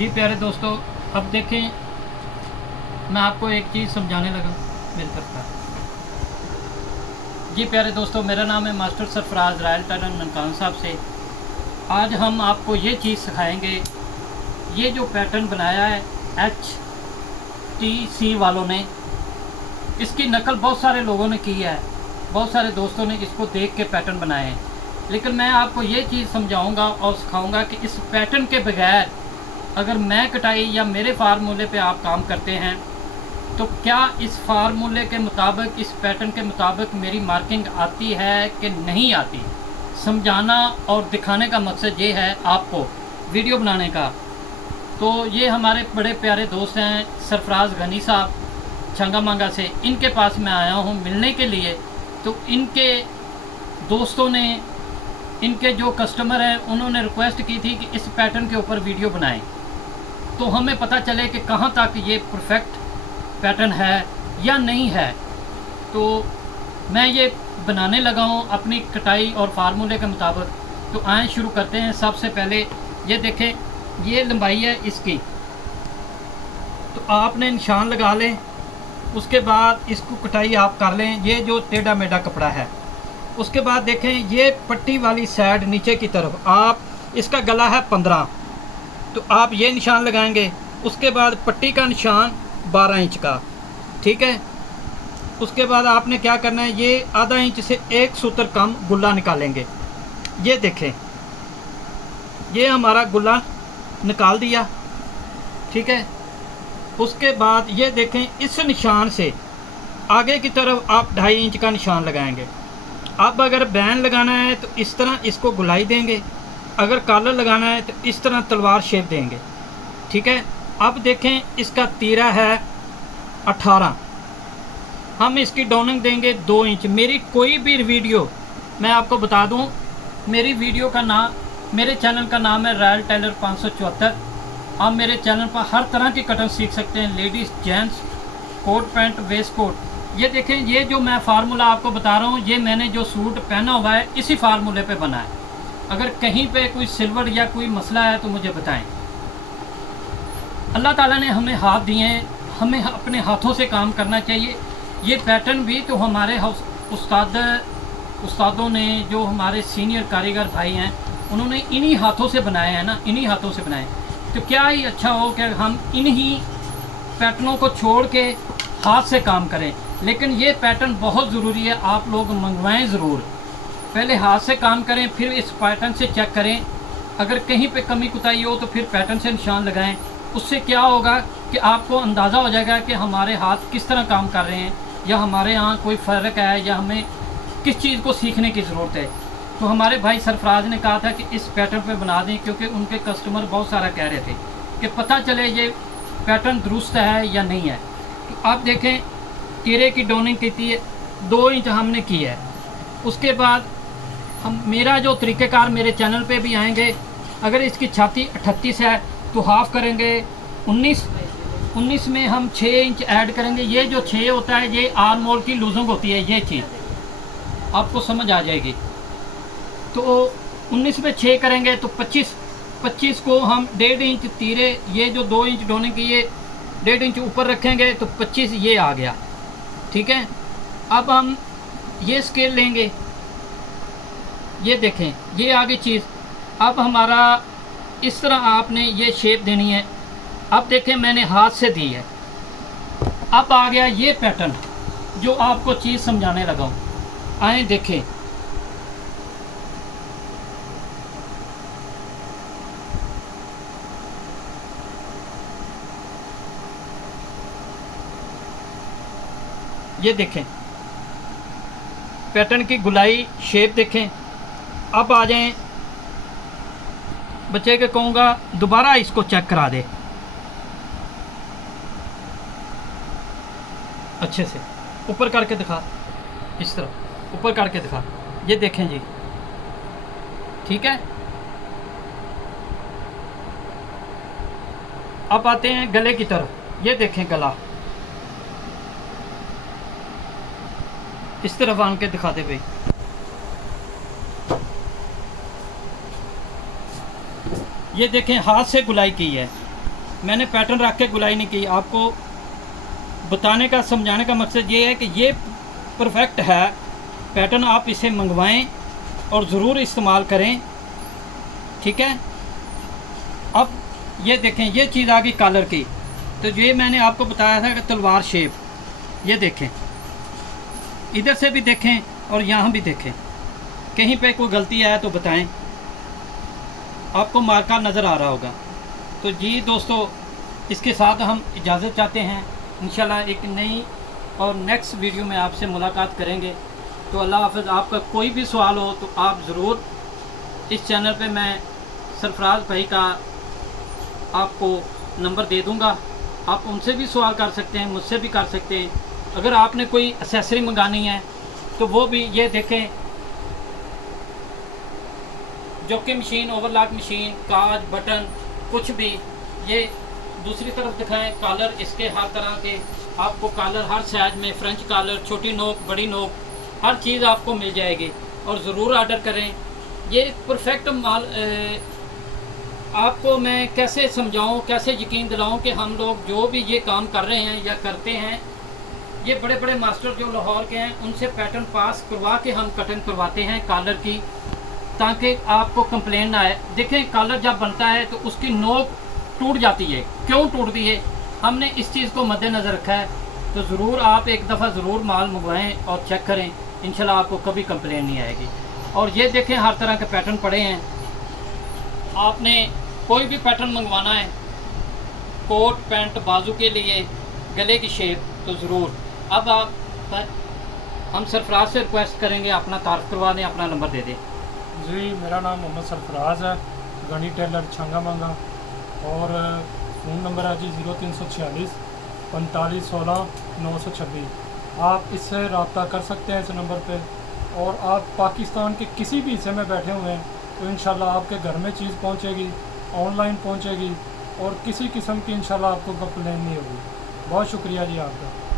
जी प्यारे दोस्तों, अब देखें, मैं आपको एक चीज़ समझाने लगा मेरी तरफ का। जी प्यारे दोस्तों, मेरा नाम है master Sarfaraz royal turn Nankana साहब से। आज हम आपको ये चीज़ सिखाएंगे। ये जो पैटर्न बनाया है HTC वालों ने, इसकी नकल बहुत सारे लोगों ने की है, बहुत सारे दोस्तों ने इसको देख के पैटर्न बनाए हैं। लेकिन मैं आपको ये चीज़ समझाऊंगा और सिखाऊंगा कि इस पैटर्न के बगैर अगर मैं कटाई या मेरे फार्मूले पे आप काम करते हैं तो क्या इस फार्मूले के मुताबिक, इस पैटर्न के मुताबिक मेरी मार्किंग आती है कि नहीं आती। समझाना और दिखाने का मकसद ये है आपको वीडियो बनाने का। तो ये हमारे बड़े प्यारे दोस्त हैं सरफराज गनी साहब छंगा मांगा से, इनके पास मैं आया हूँ मिलने के लिए। तो इनके दोस्तों ने, इनके जो कस्टमर हैं, उन्होंने रिक्वेस्ट की थी कि इस पैटर्न के ऊपर वीडियो बनाएं, तो हमें पता चले कि कहाँ तक ये परफेक्ट पैटर्न है या नहीं है। तो मैं ये बनाने लगा हूँ अपनी कटाई और फार्मूले के मुताबिक। तो आए शुरू करते हैं। सबसे पहले ये देखें, ये लंबाई है इसकी, तो आपने निशान लगा लें। उसके बाद इसको कटाई आप कर लें, ये जो टेढ़ा मेढ़ा कपड़ा है। उसके बाद देखें, ये पट्टी वाली साइड नीचे की तरफ आप, इसका गला है 15, तो आप ये निशान लगाएंगे। उसके बाद पट्टी का निशान 12 इंच का, ठीक है। उसके बाद आपने क्या करना है, ये आधा इंच से एक सूत्र कम गुल्ला निकालेंगे। ये देखें, ये हमारा गुल्ला निकाल दिया, ठीक है। उसके बाद ये देखें, इस निशान से आगे की तरफ आप 2.5 इंच का निशान लगाएंगे। अब अगर बैंड लगाना है तो इस तरह इसको गुलाई देंगे, अगर कॉलर लगाना है तो इस तरह तलवार शेप देंगे, ठीक है। अब देखें, इसका तीरा है 18, हम इसकी डाउनिंग देंगे 2 इंच। मेरी कोई भी वीडियो, मैं आपको बता दूं, मेरी वीडियो का नाम, मेरे चैनल का नाम है रॉयल टेलर 574। आप मेरे चैनल पर हर तरह की कटन सीख सकते हैं, ladies, gents, coat pant, waistcoat. ये देखें, ये जो मैं फार्मूला आपको बता रहा हूँ, ये मैंने जो सूट पहना हुआ है इसी फार्मूले पे बना है। अगर कहीं पे कोई सिल्वर या कोई मसला है तो मुझे बताएं। अल्लाह ताला ने हमें हाथ दिए हैं, हमें अपने हाथों से काम करना चाहिए। ये पैटर्न भी तो हमारे उस्तादों ने, जो हमारे सीनियर कारीगर भाई हैं, उन्होंने इन्हीं हाथों से बनाए हैं ना, इन्हीं हाथों से बनाए। तो क्या ही अच्छा हो कि हम इन्हीं पैटर्नों को छोड़ के हाथ से काम करें। लेकिन ये पैटर्न बहुत ज़रूरी है, आप लोग मंगवाएं ज़रूर। पहले हाथ से काम करें, फिर इस पैटर्न से चेक करें। अगर कहीं पे कमी कुताही हो तो फिर पैटर्न से निशान लगाएं। उससे क्या होगा कि आपको अंदाज़ा हो जाएगा कि हमारे हाथ किस तरह काम कर रहे हैं, या हमारे यहाँ कोई फ़र्क है, या हमें किस चीज़ को सीखने की ज़रूरत है। तो हमारे भाई सरफराज ने कहा था कि इस पैटर्न पे बना दें, क्योंकि उनके कस्टमर बहुत सारा कह रहे थे कि पता चले ये पैटर्न दुरुस्त है या नहीं है। तो आप देखें, तीरे की डाउनिंग की है 2 इंच हमने की है। उसके बाद हम, मेरा जो तरीक़ेकार मेरे चैनल पे भी आएंगे। अगर इसकी छाती 38 है तो हाफ़ करेंगे 19 में हम 6 इंच ऐड करेंगे। ये जो 6 होता है, ये आर्म होल की लूजिंग होती है, ये चीज़ आपको समझ आ जाएगी। तो 19 में 6 करेंगे तो 25 को हम 1.5 इंच तीरे, ये जो 2 इंच डोने की, ये 1.5 इंच ऊपर रखेंगे तो 25 ये आ गया, ठीक है। अब हम ये स्केल लेंगे, ये देखें, ये आगे चीज़। अब हमारा इस तरह आपने ये शेप देनी है। अब देखें, मैंने हाथ से दी है। अब आ गया ये पैटर्न जो आपको चीज़ समझाने लगा हूँ। आए देखें, ये देखें, पैटर्न की गुलाई शेप देखें। अब आ जाएं, बच्चे के कहूँगा दोबारा इसको चेक करा दे अच्छे से, ऊपर करके दिखा, इस तरह ऊपर करके दिखा। ये देखें जी, ठीक है। अब आते हैं गले की तरफ। ये देखें, गला इस तरफ आन के दिखा दे भाई। ये देखें हाथ से गुलाई की है, मैंने पैटर्न रख के गुलाई नहीं की। आपको बताने का, समझाने का मकसद ये है कि ये परफेक्ट है पैटर्न, आप इसे मंगवाएं और ज़रूर इस्तेमाल करें, ठीक है। अब ये देखें, ये चीज़ आ गई कॉलर की। तो ये मैंने आपको बताया था कि तलवार शेप, ये देखें, इधर से भी देखें और यहाँ भी देखें, कहीं पे कोई गलती है तो बताएं। आपको मार्का नज़र आ रहा होगा। तो जी दोस्तों, इसके साथ हम इजाज़त चाहते हैं। इंशाल्लाह एक नई और नेक्स्ट वीडियो में आपसे मुलाकात करेंगे। तो अल्लाह हाफ़िज़। आपका कोई भी सवाल हो तो आप ज़रूर इस चैनल पे, मैं सरफराज भाई का आपको नंबर दे दूंगा, आप उनसे भी सवाल कर सकते हैं, मुझसे भी कर सकते हैं। अगर आपने कोई एक्सेसरी मंगानी है तो वो भी, ये देखें, जॉकी मशीन, ओवरलॉक मशीन, काज, बटन, कुछ भी। ये दूसरी तरफ दिखाएं, कॉलर इसके हर तरह के, आपको कॉलर हर साइज में, फ्रेंच कॉलर, छोटी नोक, बड़ी नोक, हर चीज़ आपको मिल जाएगी। और ज़रूर ऑर्डर करें। ये परफेक्ट माल आपको मैं कैसे समझाऊं, कैसे यकीन दिलाऊं कि हम लोग जो भी ये काम कर रहे हैं या करते हैं, ये बड़े बड़े मास्टर जो लाहौर के हैं उनसे पैटर्न पास करवा के हम कटिंग करवाते हैं कॉलर की, ताकि आपको कंप्लेन ना आए। देखें, कॉलर जब बनता है तो उसकी नोक टूट जाती है। क्यों टूटती है, हमने इस चीज़ को मद्देनज़र रखा है। तो ज़रूर आप एक दफ़ा ज़रूर माल मंगवाएँ और चेक करें, इंशाल्लाह आपको कभी कंप्लेन नहीं आएगी। और ये देखें, हर तरह के पैटर्न पड़े हैं। आपने कोई भी पैटर्न मंगवाना है, कोट पैंट, बाजू के लिए, गले की शेप, तो ज़रूर अब आप, हम सरफराज से रिक्वेस्ट करेंगे अपना तारफ़ करवा दें, अपना नंबर दे दें। जी, मेरा नाम मोहम्मद सरफराज है, गनी टेलर छंगा मंगा, और फ़ोन नंबर है जी 0346 45 16 926। आप इससे रब्ता कर सकते हैं इस नंबर पे। और आप पाकिस्तान के किसी भी हिस्से में बैठे हुए हैं तो इंशाल्लाह आपके घर में चीज़ पहुंचेगी, ऑनलाइन पहुंचेगी, और किसी किस्म की इंशाल्लाह आपको कंप्लेन नहीं होगी। बहुत शुक्रिया जी आपका।